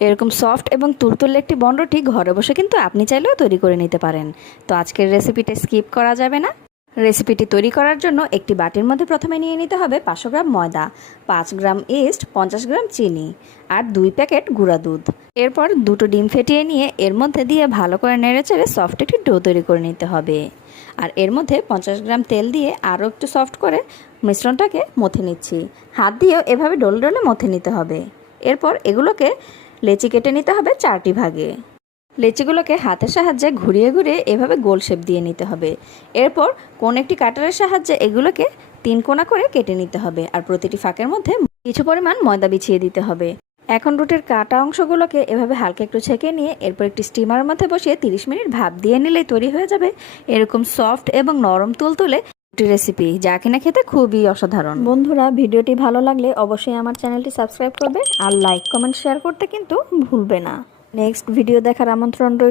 এরকম সফট এবং তুলতুলে একটি বনরুটি ঘরে বসে কিন্তু আপনি চাইলেও তৈরি করে নিতে পারেন। তো আজকের রেসিপিটা স্কিপ করা যাবে না। রেসিপিটি তৈরি করার জন্য একটি বাটির মধ্যে প্রথমে নিয়ে নিতে হবে 500 গ্রাম ময়দা, 5 গ্রাম ইস্ট, 50 গ্রাম চিনি আর 2 প্যাকেট গুঁড়া দুধ। এরপর দুটো ডিম ফেটিয়ে নিয়ে এর মধ্যে দিয়ে ভালো করে নেড়েচেড়ে সফট একটি ডো তৈরি করে নিতে হবে। আর এর মধ্যে 50 গ্রাম তেল দিয়ে আরও একটু সফট করে মিশ্রণটাকে মথে নিচ্ছি। হাত দিয়েও এভাবে ডলে ডলে মথে নিতে হবে। এরপর এগুলোকে লেচি কেটে নিতে হবে 4টি ভাগে। লেচিগুলোকে হাতের সাহায্যে ঘুরিয়ে ঘুরিয়ে এভাবে গোল শেপ দিয়ে নিতে হবে। এরপর কোন একটি কাটারের সাহায্যে এগুলোকে 3 কোণা করে কেটে নিতে হবে আর প্রতিটি ফাঁকের মধ্যে কিছু পরিমাণ ময়দা বিছিয়ে দিতে হবে। এখন রুটির কাটা অংশগুলোকে এভাবে হালকা একটু ছেঁকে নিয়ে এরপর একটি স্টিমারের মধ্যে বসিয়ে 30 মিনিট ভাপ দিয়ে নিলেই তৈরি হয়ে যাবে এরকম সফট এবং নরম তুলতুলে রুটি রেসিপি, যা কিনা খেতে খুবই অসাধারণ। বন্ধুরা, ভিডিওটি ভালো লাগলে অবশ্যই আমার চ্যানেলটি সাবস্ক্রাইব করবে আর লাইক কমেন্ট শেয়ার করতে কিন্তু ভুলবে না। নেক্সট ভিডিও দেখার আমন্ত্রণ রইল।